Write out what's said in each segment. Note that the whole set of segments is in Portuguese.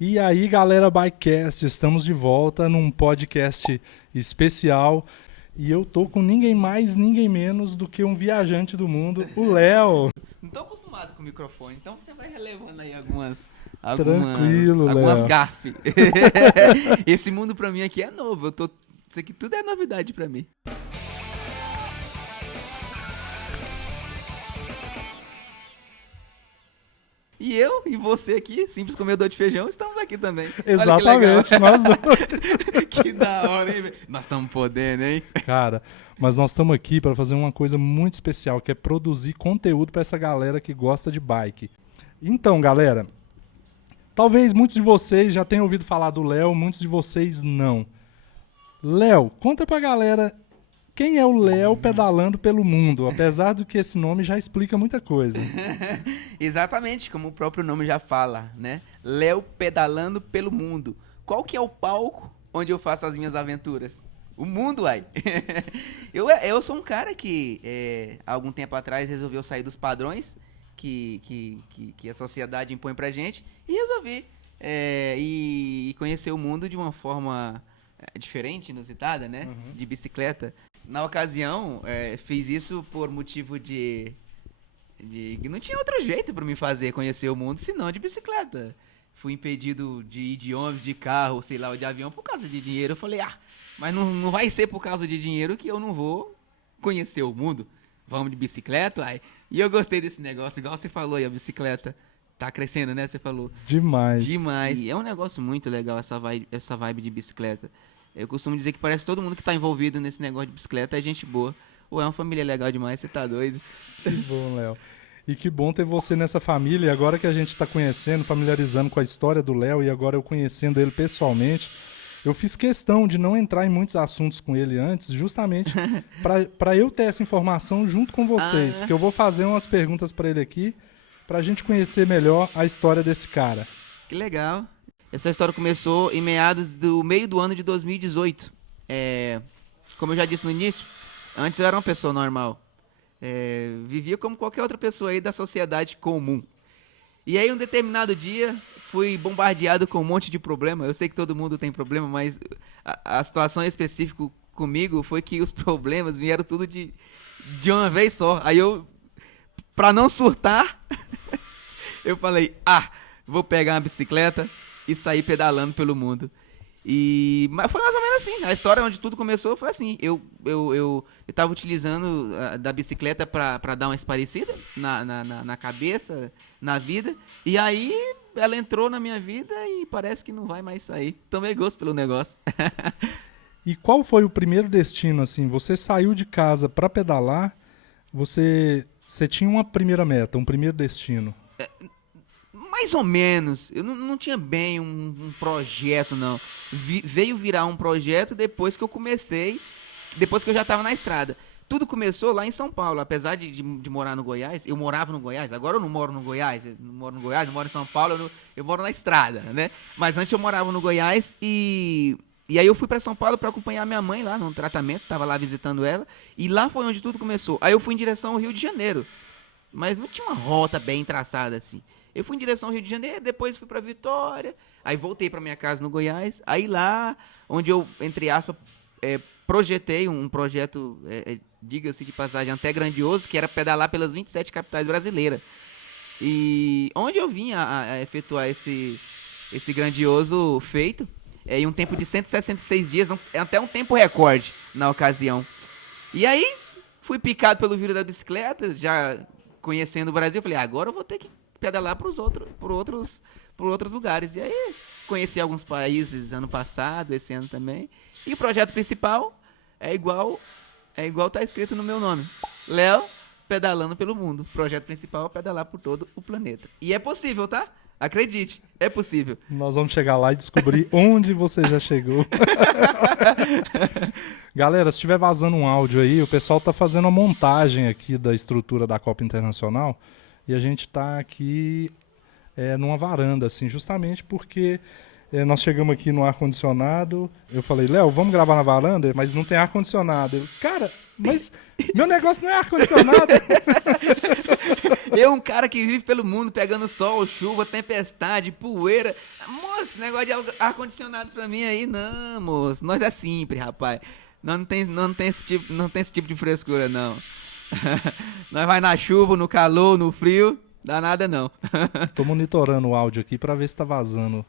E aí, galera Bikecast, estamos de volta num podcast especial e eu tô com ninguém mais, ninguém menos do que um viajante do mundo, o Léo. Não tô acostumado com o microfone, então você vai relevando aí Tranquilo, algumas Léo. gafes. Esse mundo pra mim aqui é novo, isso aqui tudo é novidade pra mim. E eu e você aqui, simples comedor de feijão, estamos aqui também. Exatamente, Olha nós dois. que legal. Que da hora, hein, velho? Nós estamos podendo, hein? Cara, mas nós estamos aqui para fazer uma coisa muito especial, que é produzir conteúdo para essa galera que gosta de bike. Então, galera, talvez muitos de vocês já tenham ouvido falar do Léo, muitos de vocês não. Léo, conta pra galera quem é o Léo pedalando pelo mundo, apesar do que esse nome já explica muita coisa. Exatamente, como o próprio nome já fala, né? Léo pedalando pelo mundo. Qual que é o palco onde eu faço as minhas aventuras? O mundo, uai. Eu sou um cara que, há algum tempo atrás, resolveu sair dos padrões que a sociedade impõe pra gente e resolvi ir conhecer o mundo de uma forma diferente, inusitada, né? De bicicleta. Na ocasião, fiz isso por motivo de não tinha outro jeito pra me fazer conhecer o mundo senão de bicicleta. Fui impedido de ir de ônibus, de carro, sei lá, ou de avião por causa de dinheiro. Eu falei, mas não vai ser por causa de dinheiro que eu não vou conhecer o mundo. Vamos de bicicleta, ai. E eu gostei desse negócio, igual você falou aí, a bicicleta tá crescendo, né? Você falou. Demais. Demais. E é um negócio muito legal essa vibe de bicicleta. Eu costumo dizer que parece que todo mundo que tá envolvido nesse negócio de bicicleta é gente boa. Ou é uma família legal demais, você tá doido. Que bom, Léo. E que bom ter você nessa família. E agora que a gente está conhecendo, familiarizando com a história do Léo e agora eu conhecendo ele pessoalmente, eu fiz questão de não entrar em muitos assuntos com ele antes, justamente para eu ter essa informação junto com vocês. Porque eu vou fazer umas perguntas para ele aqui, para a gente conhecer melhor a história desse cara. Que legal. Essa história começou em meados do meio do ano de 2018. Como eu já disse no início, antes eu era uma pessoa normal. Vivia como qualquer outra pessoa aí da sociedade comum. E aí, um determinado dia, fui bombardeado com um monte de problema. Eu sei que todo mundo tem problema, mas a situação específica comigo foi que os problemas vieram tudo de uma vez só. Aí eu, pra não surtar, eu falei, vou pegar uma bicicleta e sair pedalando pelo mundo. Mas foi mais ou menos assim. A história onde tudo começou foi assim. Eu tava utilizando da bicicleta pra dar uma esparecida na cabeça, na vida. E aí ela entrou na minha vida e parece que não vai mais sair. Tomei gosto pelo negócio. E qual foi o primeiro destino, assim? Você saiu de casa para pedalar, você tinha uma primeira meta, um primeiro destino. Mais ou menos. Eu não tinha bem um projeto, não. Veio virar um projeto depois que eu comecei, depois que eu já estava na estrada. Tudo começou lá em São Paulo, apesar de morar no Goiás. Eu morava no Goiás, agora eu não moro no Goiás. Eu não moro no Goiás, não moro em São Paulo, eu moro na estrada, né? Mas antes eu morava no Goiás e aí eu fui para São Paulo para acompanhar minha mãe lá no tratamento, tava lá visitando ela. E lá foi onde tudo começou. Aí eu fui em direção ao Rio de Janeiro, mas não tinha uma rota bem traçada assim. Eu fui em direção ao Rio de Janeiro, depois fui pra Vitória, aí voltei pra minha casa no Goiás, aí lá onde eu, entre aspas, projetei um projeto, diga-se de passagem, até grandioso, que era pedalar pelas 27 capitais brasileiras. E onde eu vim a efetuar esse grandioso feito, em um tempo de 166 dias, até um tempo recorde na ocasião. E aí, fui picado pelo vírus da bicicleta, já conhecendo o Brasil, falei, agora eu vou ter que pedalar por outros lugares. E aí, conheci alguns países ano passado, esse ano também. E o projeto principal é igual tá escrito no meu nome. Léo pedalando pelo mundo. O projeto principal é pedalar por todo o planeta. E é possível, tá? Acredite, é possível. Nós vamos chegar lá e descobrir onde você já chegou. Galera, se estiver vazando um áudio aí, o pessoal tá fazendo uma montagem aqui da estrutura da Copa Internacional. E a gente está aqui numa varanda, assim, justamente porque nós chegamos aqui no ar-condicionado. Eu falei, Léo, vamos gravar na varanda? Mas não tem ar-condicionado. Cara, mas meu negócio não é ar-condicionado. Eu, um cara que vive pelo mundo pegando sol, chuva, tempestade, poeira. Moço, negócio de ar-condicionado pra mim aí, não, moço. Nós é simples, rapaz. Nós não tem esse tipo de frescura, não. Nós vai na chuva, no calor, no frio, dá nada não. Tô monitorando o áudio aqui pra ver se tá vazando.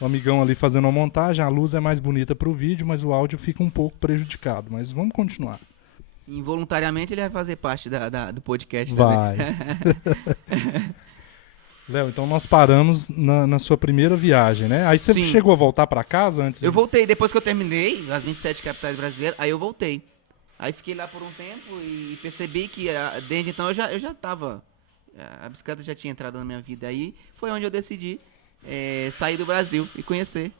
O amigão ali fazendo uma montagem, a luz é mais bonita pro vídeo, mas o áudio fica um pouco prejudicado. Mas vamos continuar. Involuntariamente ele vai fazer parte do podcast Vai. também. Léo, então nós paramos na sua primeira viagem, né? Aí você Sim. chegou a voltar pra casa antes? Eu voltei, depois que eu terminei as 27 capitais brasileiras, aí eu voltei. Aí fiquei lá por um tempo e percebi que desde então eu já tava... A bicicleta já tinha entrado na minha vida. Aí foi onde eu decidi sair do Brasil e conhecer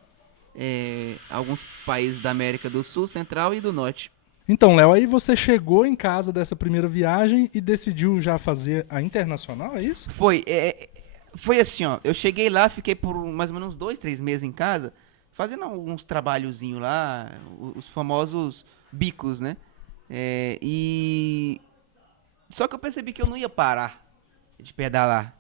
alguns países da América do Sul, Central e do Norte. Então, Léo, aí você chegou em casa dessa primeira viagem e decidiu já fazer a internacional, é isso? Foi assim, ó. Eu cheguei lá, fiquei por mais ou menos 2, 3 meses em casa, fazendo alguns trabalhozinhos lá, os famosos bicos, né? Só que eu percebi que eu não ia parar de pedalar.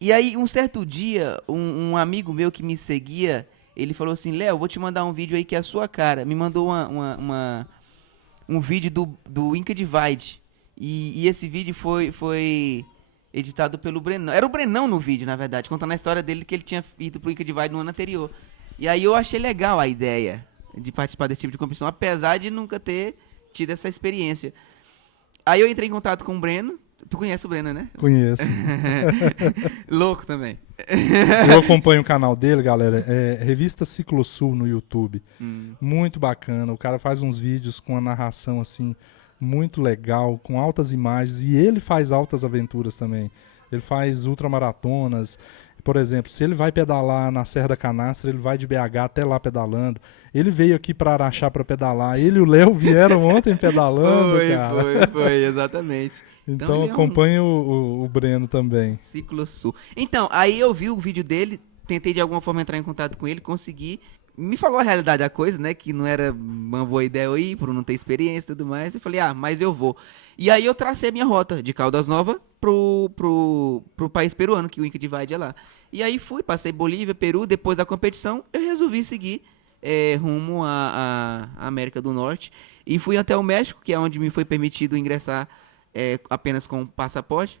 E aí, um certo dia, um amigo meu que me seguia, ele falou assim, Léo, vou te mandar um vídeo aí que é a sua cara. Me mandou um vídeo do Inca Divide. E esse vídeo foi editado pelo Brenão. Era o Brenão no vídeo, na verdade, contando a história dele que ele tinha ido pro Inca Divide no ano anterior. E aí eu achei legal a ideia de participar desse tipo de competição, apesar de nunca ter tido essa experiência. Aí eu entrei em contato com o Breno. Tu conhece o Breno, né? Conheço. Louco também. Eu acompanho o canal dele, galera. Revista Ciclosul no YouTube. Muito bacana. O cara faz uns vídeos com a narração assim muito legal, com altas imagens. E ele faz altas aventuras também. Ele faz ultramaratonas. Por exemplo, se ele vai pedalar na Serra da Canastra, ele vai de BH até lá pedalando. Ele veio aqui para Araxá para pedalar. Ele e o Léo vieram ontem pedalando, cara. Foi, exatamente. Então acompanhe o Breno também. Ciclosul. Então, aí eu vi o vídeo dele, tentei de alguma forma entrar em contato com ele, consegui. Me falou a realidade da coisa, né? Que não era uma boa ideia eu ir, por não ter experiência e tudo mais. Eu falei, mas eu vou. E aí eu tracei a minha rota de Caldas Novas pro país peruano, que o Inca Divide é lá. E aí fui, passei Bolívia, Peru, depois da competição, eu resolvi seguir rumo à América do Norte. E fui até o México, que é onde me foi permitido ingressar apenas com passaporte.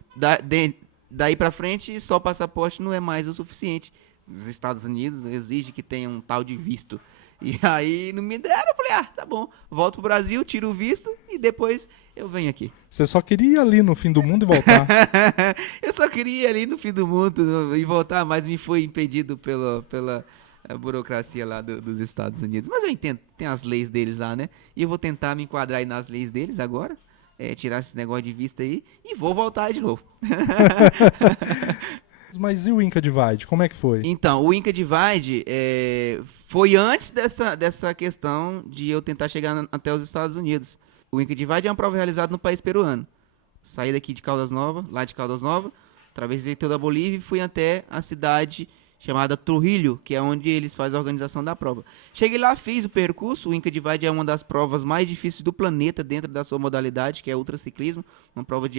Daí pra frente, só passaporte não é mais o suficiente. Os Estados Unidos exigem que tenha um tal de visto. E aí não me deram, eu falei, tá bom, volto pro Brasil, tiro o visto e depois eu venho aqui. Você só queria ir ali no fim do mundo e voltar? Eu só queria ir ali no fim do mundo e voltar, mas me foi impedido pela burocracia lá dos Estados Unidos. Mas eu entendo, tem as leis deles lá, né? E eu vou tentar me enquadrar aí nas leis deles agora, tirar esse negócio de vista aí e vou voltar de novo. Mas e o Inca Divide? Como é que foi? Então, o Inca Divide foi antes dessa questão de eu tentar chegar até os Estados Unidos. O Inca Divide é uma prova realizada no país peruano. Saí daqui de Caldas Novas, lá de Caldas Novas, atravessei toda a Bolívia e fui até a cidade chamada Trujillo, que é onde eles fazem a organização da prova. Cheguei lá, fiz o percurso. O Inca Divide é uma das provas mais difíceis do planeta dentro da sua modalidade, que é ultraciclismo, uma prova de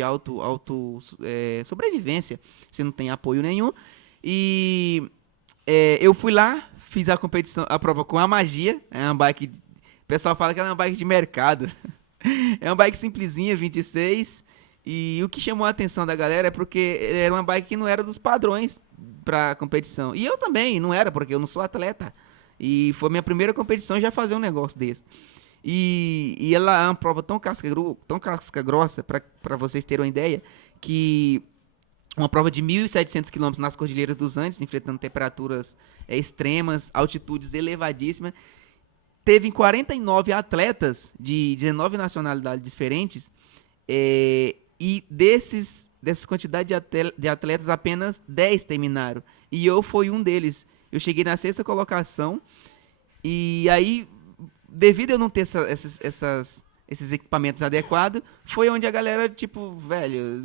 sobrevivência, você não tem apoio nenhum. E eu fui lá, fiz a prova com a Magia, é uma bike, o pessoal fala que ela é uma bike de mercado. É uma bike simplesinha, 26, e o que chamou a atenção da galera é porque era uma bike que não era dos padrões pra competição. E eu também não era, porque eu não sou atleta. E foi minha primeira competição já fazer um negócio desse. E ela é uma prova tão casca grossa, pra vocês terem uma ideia, que uma prova de 1.700 km nas Cordilheiras dos Andes, enfrentando temperaturas extremas, altitudes elevadíssimas. Teve 49 atletas de 19 nacionalidades diferentes, e dessa quantidade de atletas, apenas 10 terminaram. E eu fui um deles. Eu cheguei na 6ª colocação, e aí, devido a eu não ter esses equipamentos adequados, foi onde a galera, tipo, velho...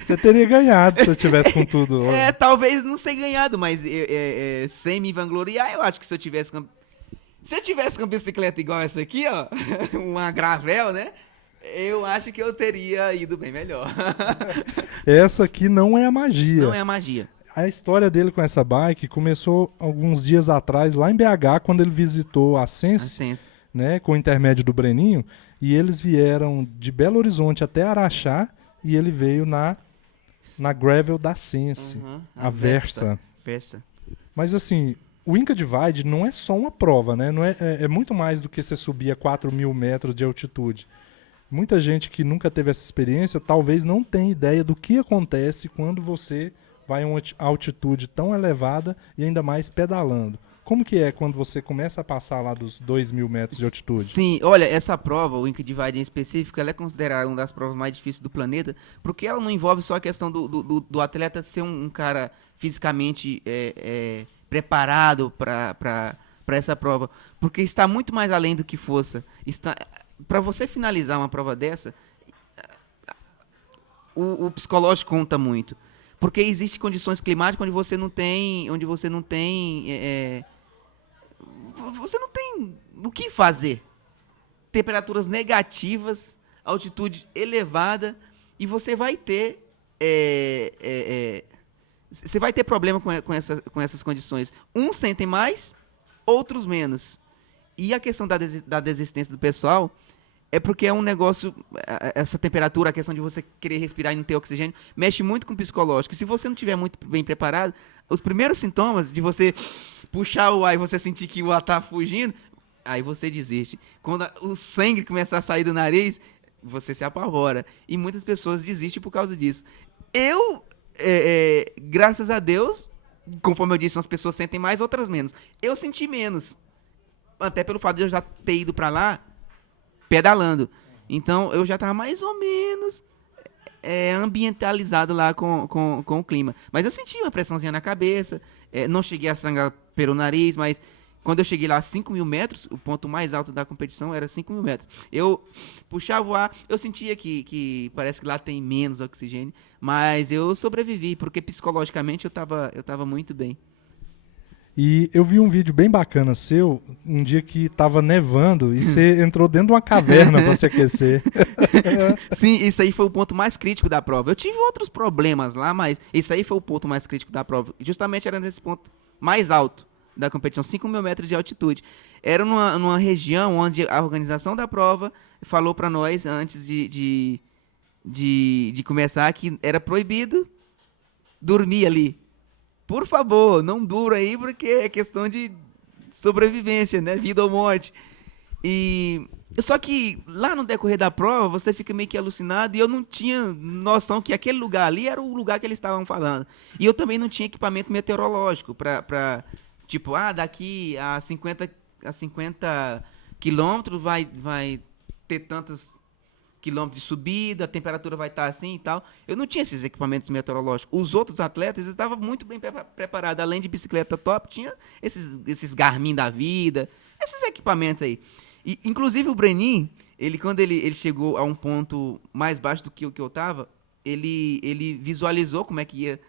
Você teria ganhado se eu tivesse com tudo. Talvez não ser ganhado, mas sem me vangloriar, eu acho que se eu tivesse com a bicicleta igual essa aqui, ó, uma Gravel, né? Eu acho que eu teria ido bem melhor. Essa aqui não é a magia. Não é a magia. A história dele com essa bike começou alguns dias atrás, lá em BH, quando ele visitou a Sense, Sense. né, com o intermédio do Breninho, e eles vieram de Belo Horizonte até Araxá, e ele veio na gravel da Sense, a Versa. Versa. Mas assim, o Inca Divide não é só uma prova, né? Não é muito mais do que você subir a 4.000 metros de altitude. Muita gente que nunca teve essa experiência talvez não tenha ideia do que acontece quando você vai a uma altitude tão elevada e ainda mais pedalando. Como que é quando você começa a passar lá dos 2.000 metros de altitude? Sim, olha, essa prova, o Inca Divide em específico, ela é considerada uma das provas mais difíceis do planeta, porque ela não envolve só a questão do atleta ser um cara fisicamente preparado para essa prova, porque está muito mais além do que força. Para você finalizar uma prova dessa, o psicológico conta muito, porque existem condições climáticas onde você não tem o que fazer. Temperaturas negativas, altitude elevada, e você vai ter você vai ter problema com essas condições. Uns sentem mais, outros menos. E a questão da desistência do pessoal é porque é um negócio, essa temperatura, a questão de você querer respirar e não ter oxigênio, mexe muito com o psicológico. E se você não estiver muito bem preparado, os primeiros sintomas de você puxar o ar e você sentir que o ar está fugindo, aí você desiste. Quando o sangue começar a sair do nariz, você se apavora. E muitas pessoas desistem por causa disso. Eu, graças a Deus, conforme eu disse, umas pessoas sentem mais, outras menos. Eu senti menos. Até pelo fato de eu já ter ido pra lá pedalando. Então, eu já tava mais ou menos ambientalizado lá com o clima. Mas eu senti uma pressãozinha na cabeça. Não cheguei a sangrar pelo nariz, mas quando eu cheguei lá a 5.000 metros, o ponto mais alto da competição era 5.000 metros. Eu puxava o ar, eu sentia que parece que lá tem menos oxigênio, mas eu sobrevivi, porque psicologicamente eu tava muito bem. E eu vi um vídeo bem bacana seu, um dia que tava nevando e você entrou dentro de uma caverna pra se aquecer. Sim, isso aí foi o ponto mais crítico da prova. Eu tive outros problemas lá, mas esse aí foi o ponto mais crítico da prova. Justamente era nesse ponto mais alto da competição, 5.000 metros de altitude. Era numa região onde a organização da prova falou pra nós, antes de começar, que era proibido dormir ali. Por favor, não dura aí, porque é questão de sobrevivência, né? Vida ou morte. E só que lá no decorrer da prova, você fica meio que alucinado, e eu não tinha noção que aquele lugar ali era o lugar que eles estavam falando. E eu também não tinha equipamento meteorológico pra tipo, daqui a 50 quilômetros vai ter tantos quilômetros de subida, a temperatura vai estar assim e tal. Eu não tinha esses equipamentos meteorológicos. Os outros atletas estavam muito bem preparados. Além de bicicleta top, tinha esses Garmin da vida, esses equipamentos aí. E, inclusive o Brenin, quando ele chegou a um ponto mais baixo do que o que eu estava, ele visualizou como é que ia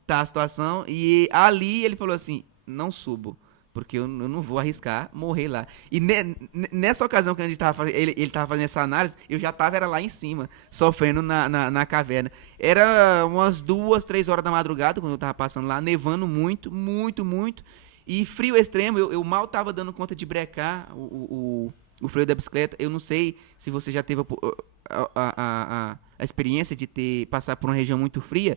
estar a situação, e ali ele falou assim, não subo, porque eu não vou arriscar morrer lá. E nessa ocasião que a gente ele tava fazendo essa análise, eu já era lá em cima, sofrendo na caverna. Era umas 2, 3 horas da madrugada, quando eu tava passando lá, nevando muito, muito, muito. E frio extremo, eu mal tava dando conta de brecar o freio da bicicleta. Eu não sei se você já teve a experiência de passar por uma região muito fria.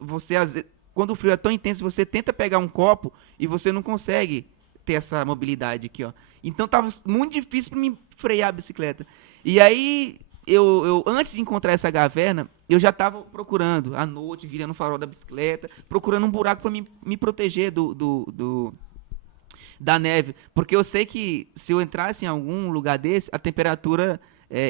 Você, às vezes, quando o frio é tão intenso, você tenta pegar um copo e você não consegue ter essa mobilidade aqui, ó. Então tava muito difícil para mim frear a bicicleta. E aí, eu antes de encontrar essa caverna, eu já tava procurando, à noite, virando o farol da bicicleta, procurando um buraco para me proteger da neve. Porque eu sei que se eu entrasse em algum lugar desse, a temperatura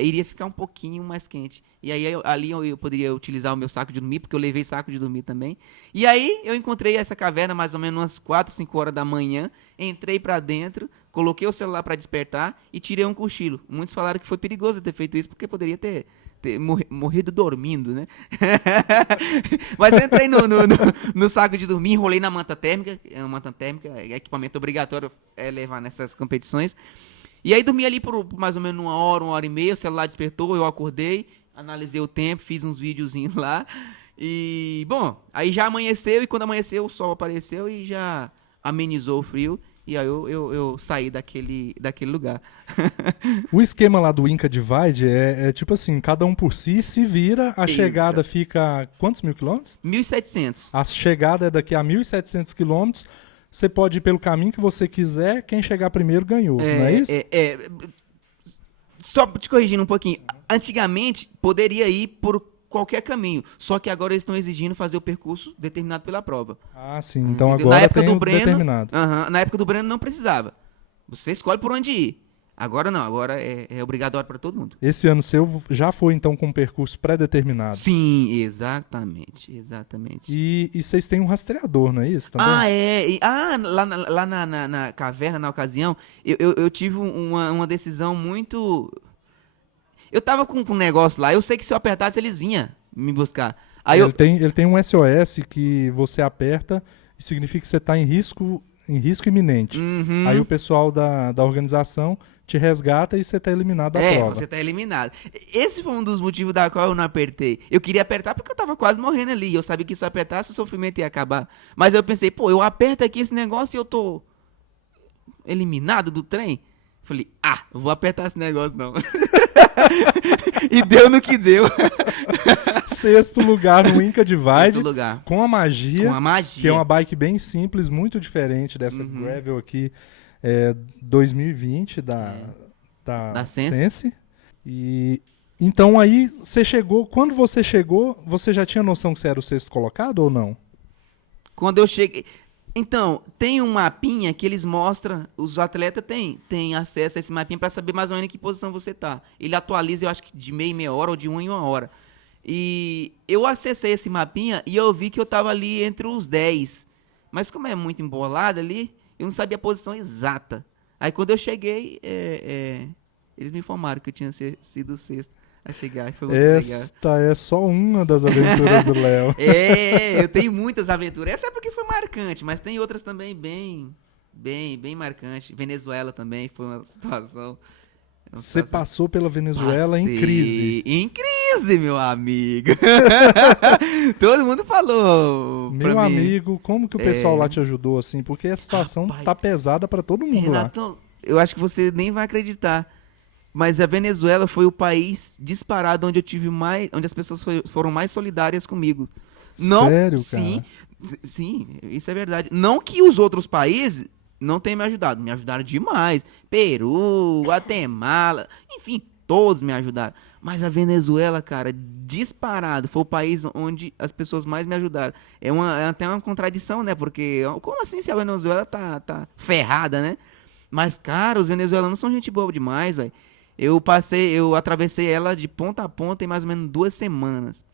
iria ficar um pouquinho mais quente. E aí ali eu poderia utilizar o meu saco de dormir, porque eu levei saco de dormir também. E aí eu encontrei essa caverna mais ou menos umas 4, 5 horas da manhã, entrei pra dentro, coloquei o celular pra despertar e tirei um cochilo. Muitos falaram que foi perigoso ter feito isso, porque poderia ter morrido dormindo, né? Mas eu entrei no saco de dormir, enrolei na manta térmica, é equipamento obrigatório levar nessas competições. E aí dormi ali por mais ou menos uma hora e meia, o celular despertou, eu acordei, analisei o tempo, fiz uns videozinhos lá. E, bom, aí já amanheceu e quando amanheceu o sol apareceu e já amenizou o frio. E aí eu saí daquele lugar. O esquema lá do Inca Divide é tipo assim, cada um por si se vira, a chegada fica quantos mil quilômetros? 1.700. A chegada é daqui a 1.700 quilômetros. Você pode ir pelo caminho que você quiser, quem chegar primeiro ganhou, não é isso? Só te corrigindo um pouquinho. Antigamente, poderia ir por qualquer caminho. Só que agora eles estão exigindo fazer o percurso determinado pela prova. Ah, sim. Então Entendeu? agora Na época tem do o Breno, determinado. na época do Breno não precisava. Você escolhe por onde ir. Agora não, agora é obrigatório para todo mundo. Esse ano seu já foi então com um percurso pré-determinado. Sim, exatamente. E vocês têm um rastreador, não é isso? Também? Lá na caverna, na ocasião, eu tive uma decisão muito... Eu tava com um negócio lá, eu sei que se eu apertasse eles vinham me buscar. Aí Ele tem um SOS que você aperta e significa que você está em risco iminente. Uhum. Aí o pessoal da organização te resgata e você está eliminado da prova. Você tá eliminado. Esse foi um dos motivos da qual eu não apertei. Eu queria apertar porque eu tava quase morrendo ali. Eu sabia que se eu apertasse o sofrimento ia acabar. Mas eu pensei, eu aperto aqui esse negócio e eu tô eliminado do trem. Falei, eu vou apertar esse negócio não. E deu no que deu. Sexto lugar no Inca Divide. Lugar. Com a magia. Que é uma bike bem simples, muito diferente dessa Gravel aqui. 2020 da Sense. E então aí você chegou. Quando você chegou, você já tinha noção que você era o sexto colocado ou não? Quando eu cheguei. Então, tem um mapinha que eles mostram, os atletas têm acesso a esse mapinha para saber mais ou menos em que posição você tá. Ele atualiza, eu acho que de meia hora ou de uma em uma hora. E eu acessei esse mapinha e eu vi que eu tava ali entre os 10. Mas como é muito embolado ali, eu não sabia a posição exata. Aí quando eu cheguei, eles me informaram que eu tinha sido o sexto a chegar. Foi muito legal. Esta é só uma das aventuras do Léo. Eu tenho muitas aventuras. Essa é porque foi marcante, mas tem outras também bem marcantes. Venezuela também foi uma situação. Você passou pela Venezuela em crise. Em crise, meu amigo. Todo mundo falou. Meu amigo, como que o pessoal lá te ajudou assim? Porque a situação tá pesada pra todo mundo Renato, lá. Eu acho que você nem vai acreditar. Mas a Venezuela foi o país disparado onde eu tive mais, onde as pessoas foram mais solidárias comigo. Não, sério, cara? Sim, isso é verdade. Não que os outros países não tenham me ajudado, me ajudaram demais. Peru, Guatemala, enfim, todos me ajudaram. Mas a Venezuela, cara, disparado, foi o país onde as pessoas mais me ajudaram. É até uma contradição, né? Porque como assim se a Venezuela tá ferrada, né? Mas, cara, os venezuelanos são gente boa demais, velho. Eu atravessei ela de ponta a ponta em mais ou menos 2 semanas.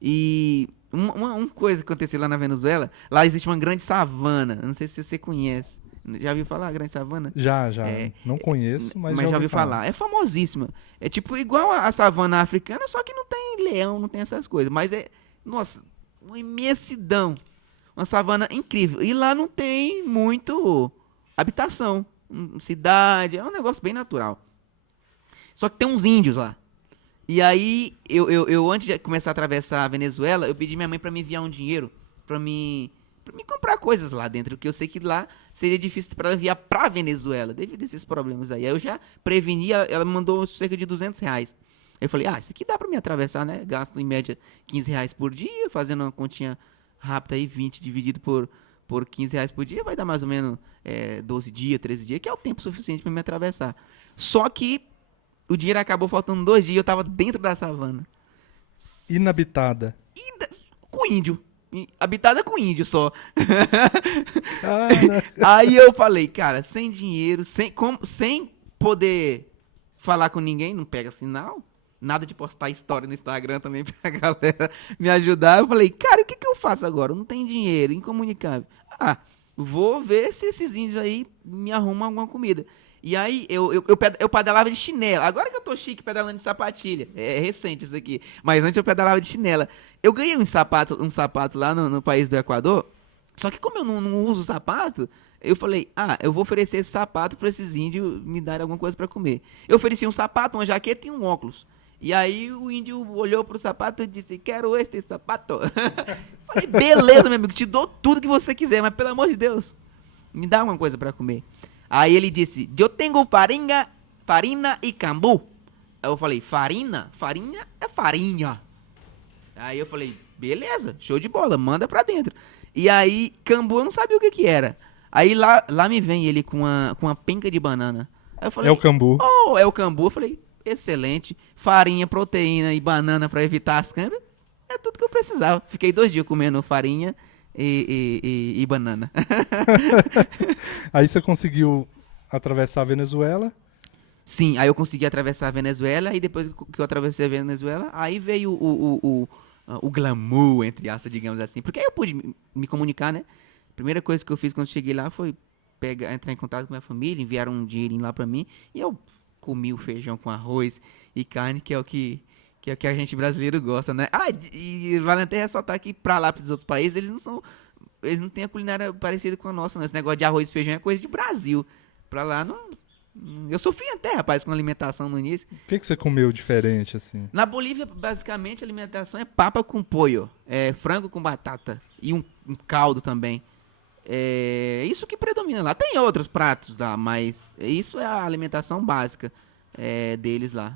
E uma coisa que aconteceu lá na Venezuela, lá existe uma grande savana. Eu não sei se você conhece. Já ouviu falar, grande savana? Já. Não conheço, mas já ouvi falar. É famosíssima. É tipo igual a savana africana, só que não tem leão, não tem essas coisas. Mas nossa, uma imensidão. Uma savana incrível. E lá não tem muito habitação. Cidade, é um negócio bem natural. Só que tem uns índios lá. E aí, eu antes de começar a atravessar a Venezuela, eu pedi minha mãe pra me enviar um dinheiro pra me comprar coisas lá dentro, porque eu sei que lá seria difícil pra ela enviar pra Venezuela, devido a esses problemas aí. Aí eu já preveni, ela me mandou cerca de R$200. Eu falei, isso aqui dá pra me atravessar, né? Gasto em média R$15 por dia, fazendo uma continha rápida aí, 20 dividido por R$15 por dia, vai dar mais ou menos 12 dias, 13 dias, que é o tempo suficiente pra me atravessar. Só que o dinheiro acabou faltando 2 dias, eu tava dentro da savana. Inabitada. Com índio. Habitada com índio só. Aí eu falei, cara, sem dinheiro, sem poder falar com ninguém, não pega sinal. Nada de postar história no Instagram também pra galera me ajudar. Eu falei, cara, o que eu faço agora? Eu não tenho dinheiro, incomunicável. Vou ver se esses índios aí me arrumam alguma comida. E aí eu pedalava de chinela. Agora que eu tô chique pedalando de sapatilha. É recente isso aqui. Mas antes eu pedalava de chinela. Eu ganhei um sapato lá no país do Equador. Só que como eu não uso sapato, eu falei, eu vou oferecer esse sapato pra esses índios me darem alguma coisa pra comer. Eu ofereci um sapato, uma jaqueta e um óculos. E aí o índio olhou pro sapato e disse, quero este sapato. Falei, beleza, meu amigo, te dou tudo que você quiser, mas pelo amor de Deus, me dá uma coisa pra comer. Aí ele disse, eu tenho farina e cambu. Aí eu falei, farinha? Farinha é farinha. Aí eu falei, beleza, show de bola, manda pra dentro. E aí, cambu eu não sabia o que era. Aí lá me vem ele com uma penca de banana. Aí eu falei, É o cambu. Oh, é o cambu. Eu falei, excelente. Farinha, proteína e banana pra evitar as câmeras. É tudo que eu precisava. Fiquei 2 dias comendo farinha e banana. Aí você conseguiu atravessar a Venezuela. Sim, aí eu consegui atravessar a Venezuela. E depois que eu atravessei a Venezuela, aí veio o glamour, entre aspas, digamos assim. Porque aí eu pude me comunicar, né? A primeira coisa que eu fiz quando cheguei lá foi entrar em contato com a minha família, enviaram um dinheirinho lá pra mim. E eu comi o feijão com arroz e carne, que é o que a gente brasileiro gosta, né? E vale até ressaltar que pra lá, pros outros países, eles não têm a culinária parecida com a nossa, né? Esse negócio de arroz e feijão é coisa de Brasil. Pra lá, não... Eu sofri até, rapaz, com alimentação no início. O que você comeu diferente, assim? Na Bolívia, basicamente, a alimentação é papa com pollo, é frango com batata e um caldo também. É isso que predomina lá. Tem outros pratos lá, mas isso é a alimentação básica deles lá.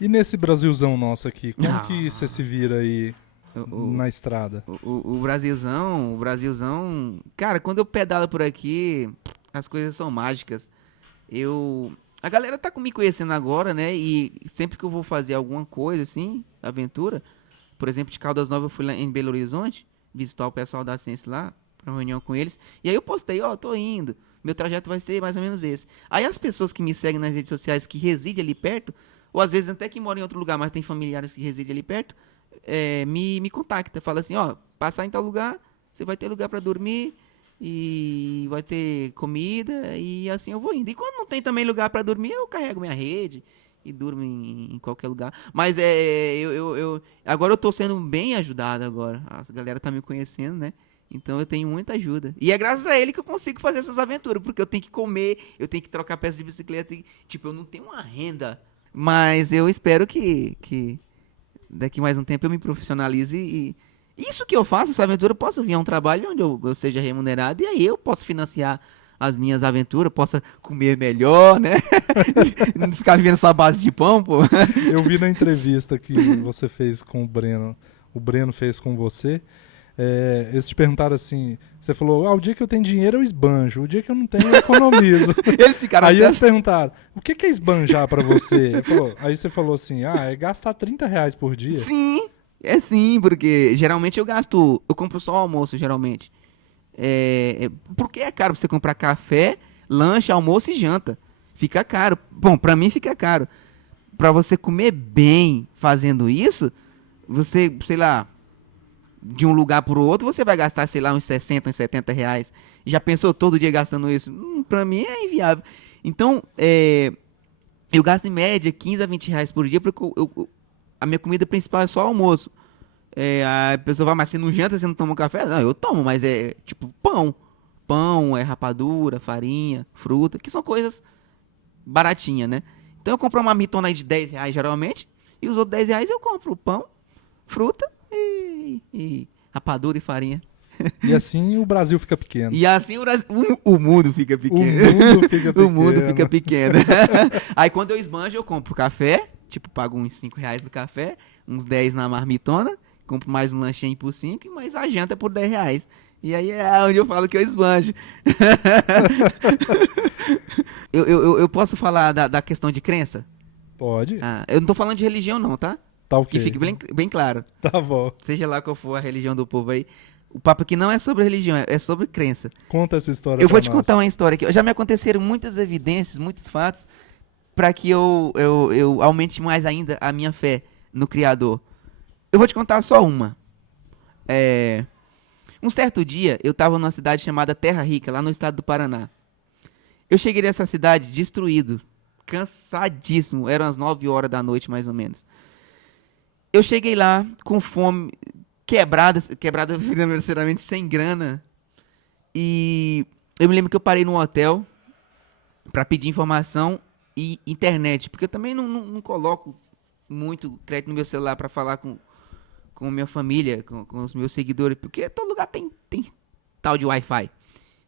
E nesse Brasilzão nosso aqui, como Ah. que você se vira aí na estrada? O Brasilzão... Cara, quando eu pedalo por aqui, as coisas são mágicas. A galera tá me conhecendo agora, né? E sempre que eu vou fazer alguma coisa, assim, aventura, por exemplo, de Caldas Novas, eu fui lá em Belo Horizonte, visitar o pessoal da Ciência lá, pra uma reunião com eles. E aí eu postei, tô indo. Meu trajeto vai ser mais ou menos esse. Aí as pessoas que me seguem nas redes sociais, que residem ali perto, ou às vezes até que moram em outro lugar, mas tem familiares que residem ali perto, me contacta. Fala assim, passar em tal lugar, você vai ter lugar pra dormir, e vai ter comida, e assim eu vou indo. E quando não tem também lugar pra dormir, eu carrego minha rede e durmo em qualquer lugar. Mas agora eu tô sendo bem ajudado agora. A galera tá me conhecendo, né? Então eu tenho muita ajuda. E é graças a ele que eu consigo fazer essas aventuras, porque eu tenho que comer, eu tenho que trocar peça de bicicleta, tipo, eu não tenho uma renda. Mas eu espero que daqui mais um tempo eu me profissionalize e isso que eu faço, essa aventura, eu posso vir a um trabalho onde eu seja remunerado e aí eu posso financiar as minhas aventuras, possa comer melhor, né? Não ficar vivendo só a base de pão, pô. Eu vi na entrevista que você fez com o Breno fez com você, eles te perguntaram assim, você falou, o dia que eu tenho dinheiro eu esbanjo, o dia que eu não tenho eu economizo. Eles ficaram Aí até... eles perguntaram, o que é esbanjar pra você? Aí você falou assim, é gastar R$30 por dia. Sim, sim, porque geralmente eu compro só o almoço, geralmente. Porque é caro você comprar café, lanche, almoço e janta. Fica caro. Bom, pra mim fica caro. Pra você comer bem fazendo isso, você, sei lá, de um lugar pro outro, você vai gastar, sei lá, uns 60, uns R$70. Já pensou todo dia gastando isso? Pra mim é inviável. Então, eu gasto em média 15 a R$20 por dia, porque a minha comida principal é só almoço. A pessoa vai, mas você não janta, você não toma café? Não, eu tomo, mas é tipo pão. Pão, rapadura, farinha, fruta, que são coisas baratinhas, né? Então eu compro uma marmitona aí de R$10 geralmente, e os outros R$10 eu compro pão, fruta e rapadura e farinha. E assim o Brasil fica pequeno. E assim o mundo fica pequeno. O mundo fica pequeno. O mundo fica pequeno. Aí quando eu esbanjo, eu compro café, tipo, pago uns R$5 no café, uns 10 na marmitona, compro mais um lanchinho por 5 e mais a janta por R$10. E aí é onde eu falo que eu esbanjo. eu posso falar da questão de crença? Pode. Eu não tô falando de religião não, tá? Tá ok. Que fique bem claro. Tá bom. Seja lá qual for a religião do povo aí. O papo aqui não é sobre religião, é sobre crença. Conta essa história. Eu vou te contar uma história aqui. Já me aconteceram muitas evidências, muitos fatos, para que eu aumente mais ainda a minha fé no Criador. Eu vou te contar só uma. Um certo dia, eu estava numa cidade chamada Terra Rica, lá no estado do Paraná. Eu cheguei nessa cidade destruído, cansadíssimo. Eram as 9 horas da noite, mais ou menos. Eu cheguei lá com fome, quebrada financeiramente, sem grana. E eu me lembro que eu parei num hotel pra pedir informação e internet, porque eu também não coloco muito crédito no meu celular pra falar com minha família, com os meus seguidores, porque todo lugar tem tal de Wi-Fi.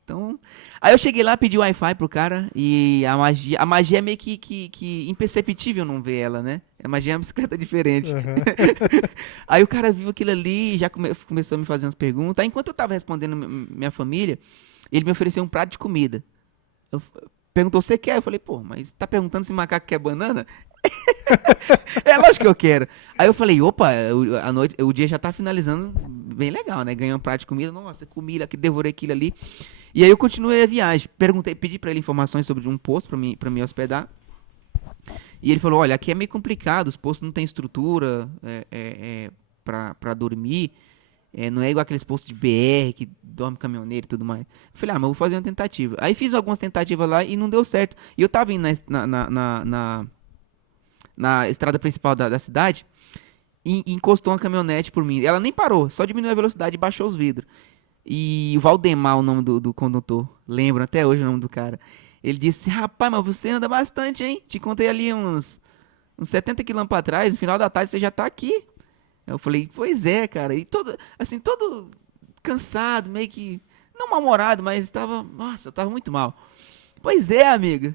Então, aí eu cheguei lá, pedi Wi-Fi pro cara e a magia é meio que imperceptível não ver ela, né? A magia é uma bicicleta diferente. Aham. Aí o cara viu aquilo ali, já começou a me fazer umas perguntas. Aí enquanto eu tava respondendo minha família, ele me ofereceu um prato de comida. Perguntou, você quer? Eu falei, pô, mas tá perguntando se macaco quer banana? É lógico que eu quero. Aí eu falei, opa, o dia já tá finalizando bem legal, né? Ganhei um prato de comida, nossa, comida, que devorei aquilo ali. E aí eu continuei a viagem. Pedi pra ele informações sobre um posto pra me hospedar. E ele falou, olha, aqui é meio complicado, os postos não tem estrutura pra dormir. Não é igual aqueles postos de BR que dorme caminhoneiro e tudo mais. Eu falei, mas eu vou fazer uma tentativa. Aí fiz algumas tentativas lá e não deu certo. E eu tava indo na estrada principal da cidade e encostou uma caminhonete por mim. Ela nem parou, só diminuiu a velocidade e baixou os vidros. E o Valdemar, o nome do condutor, lembro até hoje o nome do cara. Ele disse, rapaz, mas você anda bastante, hein? Te contei ali uns 70 quilômetros pra trás, no final da tarde você já tá aqui. Eu falei, pois é, cara. E todo cansado, meio que, não mal-humorado, mas nossa, tava muito mal. Pois é, amigo.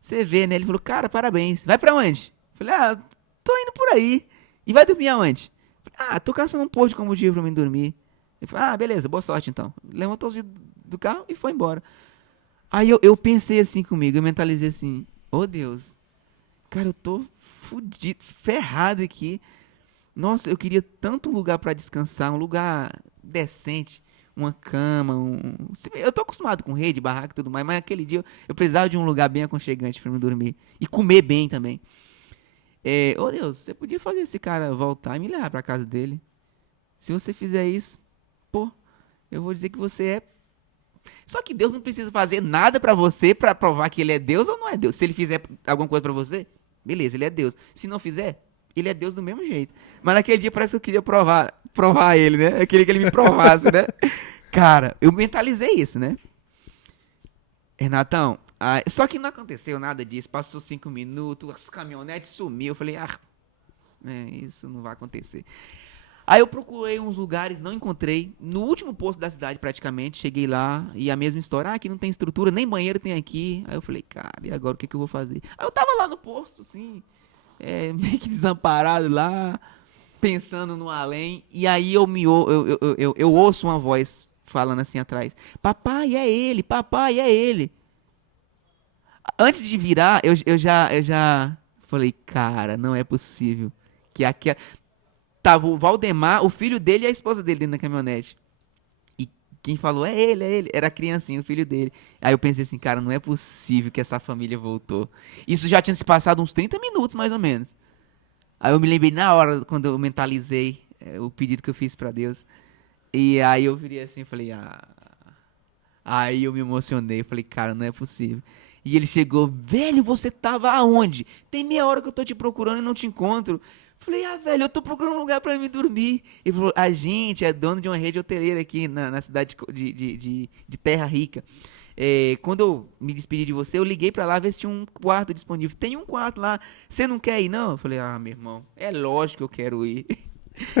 Você vê, né? Ele falou, cara, parabéns. Vai pra onde? Eu falei, tô indo por aí. E vai dormir aonde? Eu falei, tô caçando um posto de combustível pra mim dormir. Ele falou, beleza, boa sorte então. Levantou os vidros do carro e foi embora. Aí eu pensei assim comigo, eu mentalizei assim, Deus, cara, eu tô fudido, ferrado aqui. Nossa, eu queria tanto um lugar pra descansar, um lugar decente, uma cama, eu tô acostumado com rede, barraca e tudo mais, mas aquele dia eu precisava de um lugar bem aconchegante pra me dormir. E comer bem também. Deus, você podia fazer esse cara voltar e me levar pra casa dele. Se você fizer isso, pô, eu vou dizer que você é. Só que Deus não precisa fazer nada pra você pra provar que ele é Deus ou não é Deus. Se ele fizer alguma coisa pra você, beleza, ele é Deus. Se não fizer, ele é Deus do mesmo jeito. Mas naquele dia parece que eu queria provar ele, né? Eu queria que ele me provasse, né? Cara, eu mentalizei isso, né? Renatão, só que não aconteceu nada disso. Passou 5 minutos, as caminhonetes sumiu. Eu falei, isso não vai acontecer. Aí eu procurei uns lugares, não encontrei. No último posto da cidade, praticamente, cheguei lá e a mesma história. Aqui não tem estrutura, nem banheiro tem aqui. Aí eu falei, cara, e agora o que eu vou fazer? Aí eu tava lá no posto, assim, meio que desamparado lá, pensando no além. E aí eu ouço uma voz falando assim atrás. Papai, é ele, papai, é ele. Antes de virar, eu já falei, cara, não é possível que aqui... Tava o Valdemar, o filho dele e a esposa dele dentro da caminhonete. E quem falou, é ele. Era a criancinha, o filho dele. Aí eu pensei assim, cara, não é possível que essa família voltou. Isso já tinha se passado uns 30 minutos, mais ou menos. Aí eu me lembrei na hora, quando eu mentalizei o pedido que eu fiz pra Deus. E aí eu virei assim, falei, Aí eu me emocionei, falei, cara, não é possível. E ele chegou, velho, você tava aonde? Tem meia hora que eu tô te procurando e não te encontro. Falei, velho, eu tô procurando um lugar pra me dormir. Ele falou, a gente é dono de uma rede hoteleira aqui na cidade de Terra Rica. Quando eu me despedi de você, eu liguei pra lá ver se tinha um quarto disponível. Tem um quarto lá, você não quer ir, não? Eu falei, meu irmão, é lógico que eu quero ir.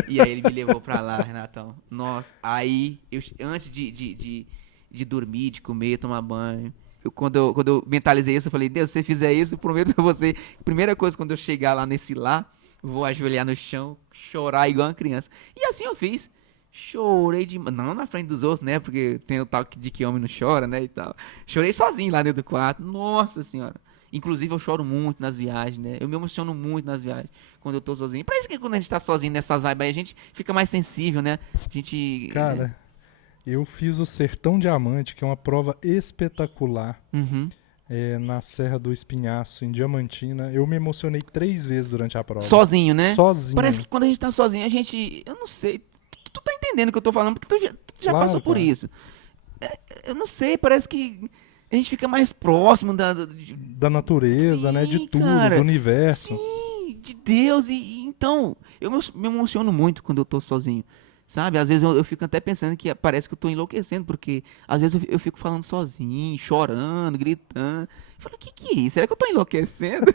E aí ele me levou pra lá, Renatão. Nossa, aí, antes de dormir, de comer, tomar banho... Quando eu mentalizei isso, eu falei, Deus, se você fizer isso, eu prometo pra você, primeira coisa, quando eu chegar lá nesse lar, vou ajoelhar no chão, chorar igual uma criança. E assim eu fiz. Chorei não na frente dos outros, né? Porque tem o tal de que homem não chora, né? E tal. Chorei sozinho lá dentro do quarto. Nossa senhora. Inclusive eu choro muito nas viagens, né? Eu me emociono muito nas viagens quando eu tô sozinho. Pra isso que quando a gente tá sozinho nessas vibes aí, a gente fica mais sensível, né? A gente... Cara, eu fiz o Sertão Diamante, que é uma prova espetacular. Uhum. Na Serra do Espinhaço, em Diamantina. Eu me emocionei 3 vezes durante a prova. Sozinho, né? Sozinho. Parece que quando a gente tá sozinho, a gente... Eu não sei. Tu tá entendendo o que eu tô falando, porque tu já Claro, passou por cara. isso. Eu não sei, parece que a gente fica mais próximo Da natureza, Sim, né? De tudo, cara. do universo. Sim, de Deus. Então, eu me emociono muito quando eu tô sozinho. sabe? Às vezes eu fico até pensando que parece que eu tô enlouquecendo, porque às vezes eu fico falando sozinho, chorando, gritando. Eu falo, o que que é isso? Será que eu tô enlouquecendo?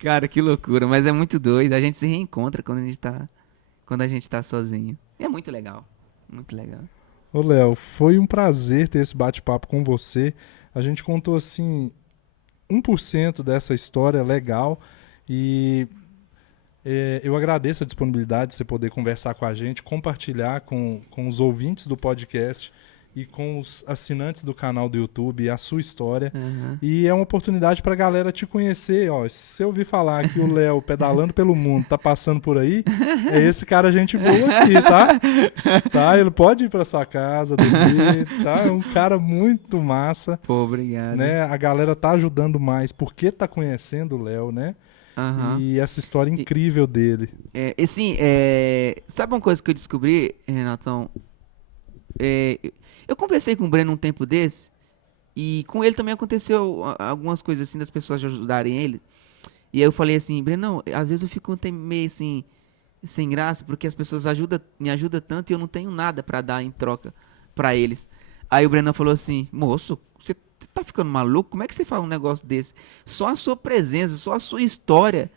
Cara, que loucura, mas é muito doido. A gente se reencontra quando a gente tá sozinho. É muito legal, muito legal. Ô, Léo, foi um prazer ter esse bate-papo com você. A gente contou, assim, 1% dessa história legal e eu agradeço a disponibilidade de você poder conversar com a gente, compartilhar com os ouvintes do podcast e com os assinantes do canal do YouTube a sua história. Uhum. E é uma oportunidade para a galera te conhecer. Ó, se você ouvir falar que o Léo, pedalando pelo mundo, tá passando por aí, é esse cara gente boa aqui, tá? Tá? Ele pode ir para sua casa, dormir, tá? É um cara muito massa. Pô, obrigado. Né? A galera tá ajudando mais porque tá conhecendo o Léo, né? Uhum. E essa história incrível dele. Sabe uma coisa que eu descobri, Renatão? Eu conversei com o Breno um tempo desse, e com ele também aconteceu algumas coisas assim, das pessoas ajudarem ele. E aí eu falei assim, Breno, não, às vezes eu fico meio assim, sem graça, porque as pessoas me ajudam tanto e eu não tenho nada pra dar em troca pra eles. Aí o Breno falou assim, moço, você tá ficando maluco? Como é que você fala um negócio desse? Só a sua presença, só a sua história,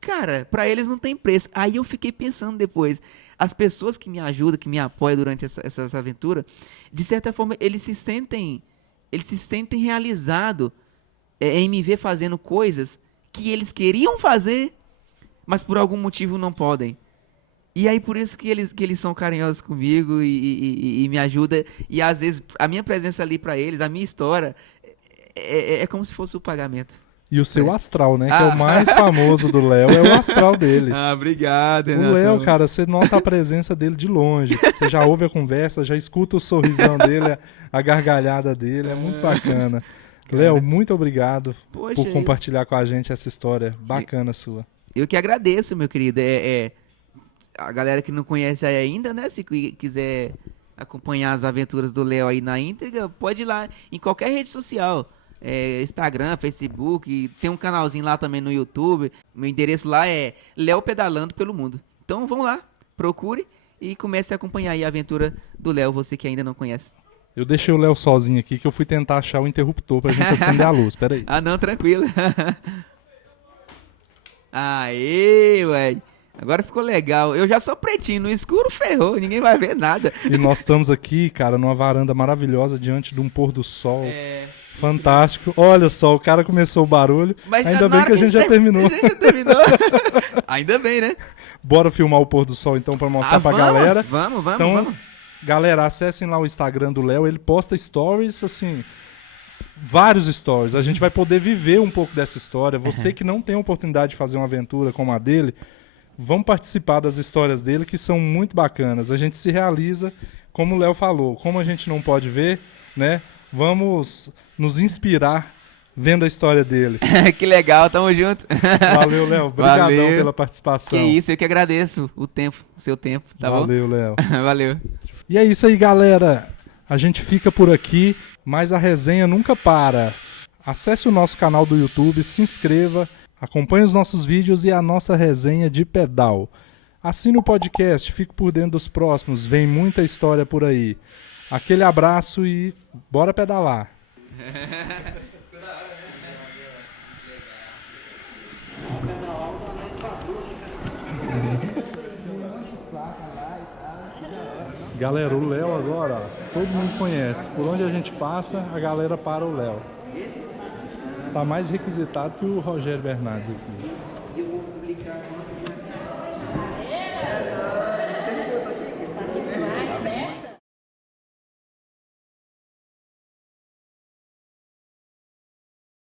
cara, pra eles não tem preço. Aí eu fiquei pensando depois, as pessoas que me ajudam, que me apoiam durante essa aventura, de certa forma, eles se sentem realizados em me ver fazendo coisas que eles queriam fazer, mas por algum motivo não podem. E aí por isso que eles são carinhosos comigo e me ajudam. E às vezes a minha presença ali pra eles, a minha história, é como se fosse o pagamento. E o seu astral, né? Que é o mais famoso do Léo, é o astral dele. Obrigado, O Léo, cara, você nota a presença dele de longe. Você já ouve a conversa, já escuta o sorrisão dele, a gargalhada dele. É muito bacana. Léo, muito obrigado por compartilhar com a gente essa história bacana sua. Eu que agradeço, meu querido. A galera que não conhece ainda, né? Se quiser acompanhar as aventuras do Léo aí na íntegra, pode ir lá em qualquer rede social. Instagram, Facebook, tem um canalzinho lá também no YouTube. Meu endereço lá é Léo Pedalando pelo Mundo. Então vão lá, procure e comece a acompanhar aí a aventura do Léo, você que ainda não conhece. Eu deixei o Léo sozinho aqui que eu fui tentar achar o interruptor pra gente acender a luz, peraí. Ah não, tranquilo. Aê, ué. Agora ficou legal. Eu já sou pretinho, no escuro ferrou, ninguém vai ver nada. E nós estamos aqui, cara, numa varanda maravilhosa diante de um pôr do sol. Fantástico. Olha só, o cara começou o barulho. Mas ainda bem que a gente já terminou. A gente já terminou. Ainda bem, né? Bora filmar o pôr do sol então pra mostrar pra galera. Vamos. Então, galera, acessem lá o Instagram do Léo. Ele posta stories, assim, vários stories. A gente vai poder viver um pouco dessa história. Você que não tem a oportunidade de fazer uma aventura como a dele, vamos participar das histórias dele, que são muito bacanas. A gente se realiza, como o Léo falou, como a gente não pode ver, né? Vamos nos inspirar vendo a história dele. Que legal, tamo junto. Valeu, Léo. Obrigadão pela participação. Que isso, eu que agradeço o seu tempo, tá bom? Valeu, Léo. Valeu. E é isso aí, galera. A gente fica por aqui, mas a resenha nunca para. Acesse o nosso canal do YouTube, se inscreva, acompanhe os nossos vídeos e a nossa resenha de pedal. Assine o podcast, fique por dentro dos próximos, vem muita história por aí. Aquele abraço e bora pedalar. Galera, o Léo agora, ó, todo mundo conhece. Por onde a gente passa, a galera para o Léo. Tá mais requisitado que o Rogério Bernardes aqui.